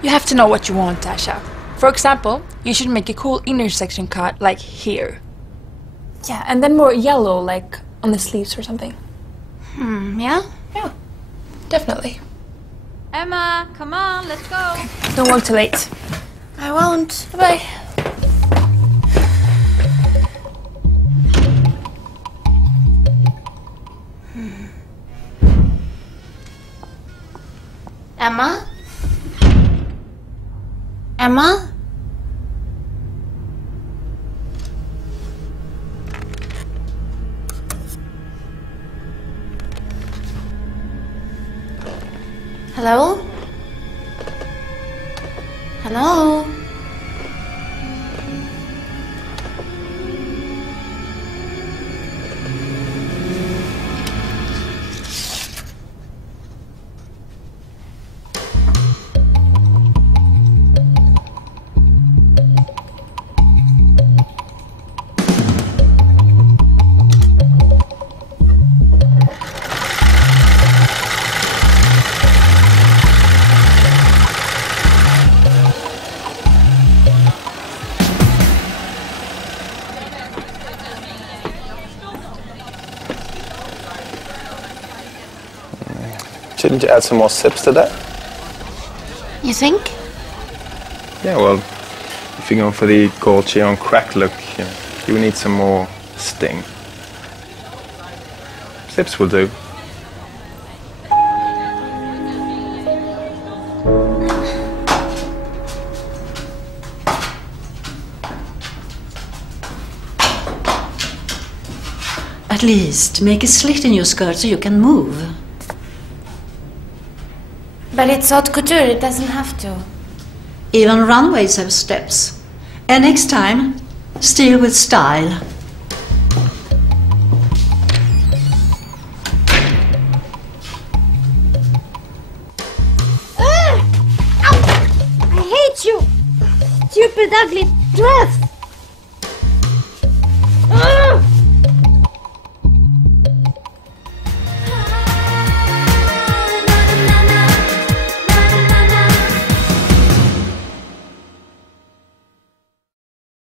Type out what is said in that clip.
You have to know what you want, Tasha. For example, you should make a cool intersection cut like here. Yeah, and then more yellow, like on the sleeves or something. Yeah? Yeah, definitely. Emma, come on, let's go. Don't work too late. I won't. Bye. Emma? Emma? Hello? Hello? Shouldn't you add some more sips to that? You think? Yeah, well, if you're going for the Gaultier on crack look, you will need some more sting. Sips will do. At least make a slit in your skirt so you can move. But it's haute couture, it doesn't have to. Even runways have steps. And next time, steal with style. I hate you! Stupid, ugly dress!